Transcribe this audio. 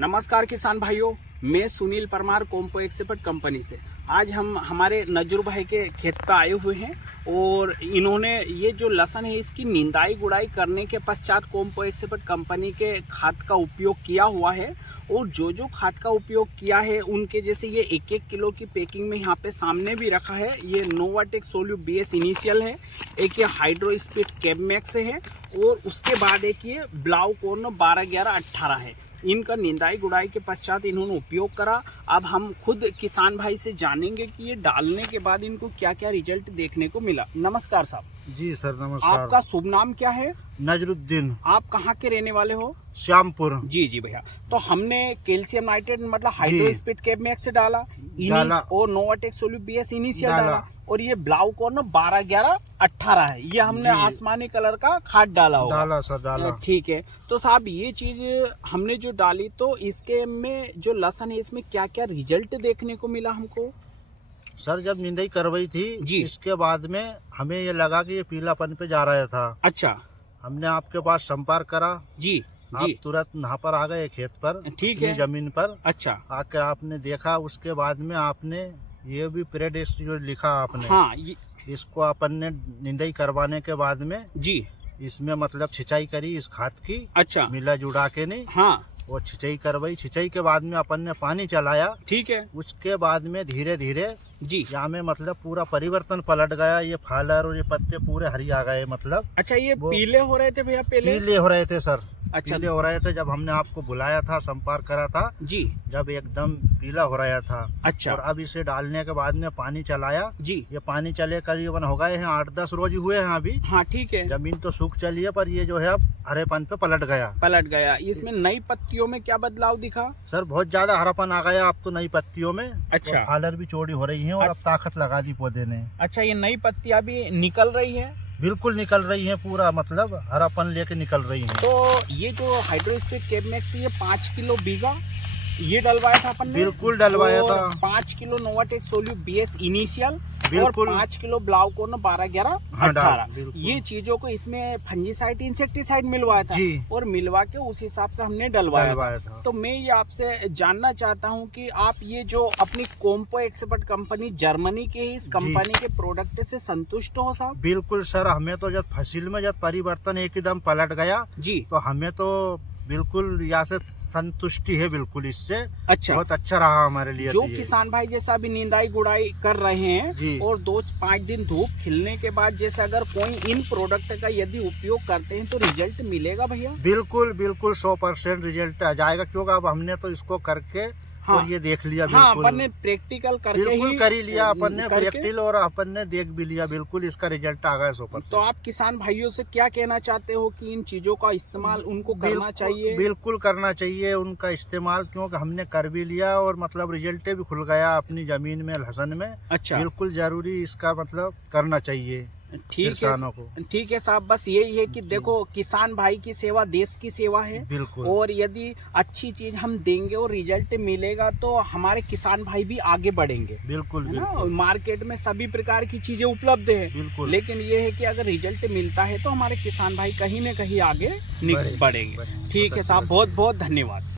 नमस्कार किसान भाइयों, मैं सुनील परमार कोम्पो एक्सपर्ट कंपनी से। आज हम हमारे नजर भाई के खेत पे आए हुए हैं और इन्होंने ये जो लहसुन है इसकी निंदाई गुड़ाई करने के पश्चात कोम्पो एक्सपर्ट कंपनी के खाद का उपयोग किया हुआ है। और जो खाद का उपयोग किया है उनके जैसे ये 1-1 किलो की पैकिंग में यहाँ पे सामने भी रखा है। ये नोवाटेक सोल्यू BS इनिशियल है, एक ये हाइड्रो स्पीड कैब मैक्स है और उसके बाद एक ये ब्लाउकॉर्न 12-11-18 है। इनका निंदाई गुड़ाई के पश्चात इन्होंने उपयोग करा। अब हम खुद किसान भाई से जानेंगे कि ये डालने के बाद इनको क्या क्या रिजल्ट देखने को मिला। नमस्कार साहब। जी सर नमस्कार। आपका शुभ नाम क्या है? नजरुद्दीन। आप कहाँ के रहने वाले हो? श्यामपुर। जी भैया। तो हमने कैल्शियम नाइट्रेट मतलब हाइड्रो स्पीड कैब मैक्स से डाला और नोवाटेक सोल्यू BS इनिशियल डाला और ये ब्लाउकॉर्न 12-11-18 है। ये हमने आसमानी कलर का खाद डाला होगा। डाला सर डाला। ठीक है। तो साहब ये चीज हमने जो डाली तो इसके में जो लहसुन है इसमें क्या क्या रिजल्ट देखने को मिला हमको? सर जब निंदाई करवाई थी जी, इसके बाद में हमें ये लगा कि ये पीलापन पे जा रहा था। अच्छा। हमने आपके पास संपर्क करा। जी आप तुरंत यहाँ पर आ गए खेत पर, ठीक है, जमीन पर। अच्छा। आके आपने देखा, उसके बाद में आपने ये भी प्रेडिक्स जो लिखा आपने, हाँ, इसको अपन ने निंदाई करवाने के बाद में जी इसमें मतलब छिंचाई करी इस खाद की। अच्छा। मिला जुड़ा के नहीं, हाँ, वो छिंचाई करवाई। छिंचाई के बाद में अपन ने पानी चलाया। ठीक है। उसके बाद में धीरे धीरे जी यहाँ में मतलब पूरा परिवर्तन पलट गया। ये फालर और ये पत्ते पूरे हरी आ गए। मतलब अच्छा, ये पीले हो रहे थे भैया पहले? पीले हो रहे थे सर। अच्छा, पीले हो रहे थे जब हमने आपको बुलाया था, संपर्क करा था जी, जब एकदम पीला हो रहा था। अच्छा। और अब इसे डालने के बाद में पानी चलाया जी, ये पानी चले करीबन हो गए हैं 8-10 रोज हुए हैं अभी। हाँ, ठीक है। जमीन तो सूख चली है पर ये जो है अब हरेपन पे पलट गया। इसमें नई पत्तियों में क्या बदलाव दिखा? सर बहुत ज्यादा हरापन आ गया अब तो नई पत्तियों में। अच्छा। फालर भी चौड़ी हो रही है और अब ताकत लगा दी पौधे ने। अच्छा, ये नई पत्तियां भी निकल रही है? बिल्कुल निकल रही है, पूरा मतलब हरापन लेके निकल रही है। तो ये जो हाइड्रो स्पीड कैब मैक्स ये 5 किलो बीघा ये डलवाया था अपन ने? बिल्कुल डलवाया था। 5 किलो नोवाटेक सोल्यू BS इनिशियल और बिल्कुल। 5 किलो ब्लाउकॉर्न 12-11-18 बिल्कुल। ये चीजों को इसमें फंजीसाइड इंसेक्टिसाइड मिलवाया था जी। और मिलवा के उस हिसाब से हमने डलवाया था। तो मैं ये आपसे जानना चाहता हूँ कि आप ये जो अपनी कोम्पो एक्सपर्ट कंपनी जर्मनी के इस कंपनी के प्रोडक्ट से संतुष्ट हो साहब? बिल्कुल सर, हमें तो जब फसिल में जब परिवर्तन एकदम पलट गया जी, तो हमें तो बिल्कुल यहाँ से संतुष्टि है बिल्कुल इससे। अच्छा, बहुत अच्छा रहा हमारे लिए। जो किसान भाई जैसा अभी निंदाई गुड़ाई कर रहे हैं और 2-5 दिन धूप खिलने के बाद जैसे अगर कोई इन प्रोडक्ट का यदि उपयोग करते हैं तो रिजल्ट मिलेगा भैया? बिल्कुल 100% रिजल्ट आ जाएगा, क्योंकि अब हमने तो इसको करके और ये देख लिया। हाँ, बिल्कुल अपन ने प्रैक्टिकल करके बिल्कुल ही कर ही लिया अपन ने प्रैक्टिकल, और अपन ने देख भी लिया। बिल्कुल इसका रिजल्ट आ गया 100%। तो आप किसान भाइयों से क्या कहना चाहते हो कि इन चीजों का इस्तेमाल उनको करना चाहिए? बिल्कुल करना चाहिए उनका इस्तेमाल, क्योंकि हमने कर भी लिया और मतलब रिजल्ट भी खुल गया अपनी जमीन में, लहसुन में। अच्छा, बिल्कुल जरूरी इसका मतलब करना चाहिए। ठीक है साहब। बस यही है कि देखो किसान भाई की सेवा देश की सेवा है। बिल्कुल। और यदि अच्छी चीज हम देंगे और रिजल्ट मिलेगा तो हमारे किसान भाई भी आगे बढ़ेंगे। बिल्कुल मार्केट में सभी प्रकार की चीजें उपलब्ध है। बिल्कुल। लेकिन ये है कि अगर रिजल्ट मिलता है तो हमारे किसान भाई कहीं न कहीं आगे बढ़ेंगे। ठीक है साहब, बहुत बहुत धन्यवाद।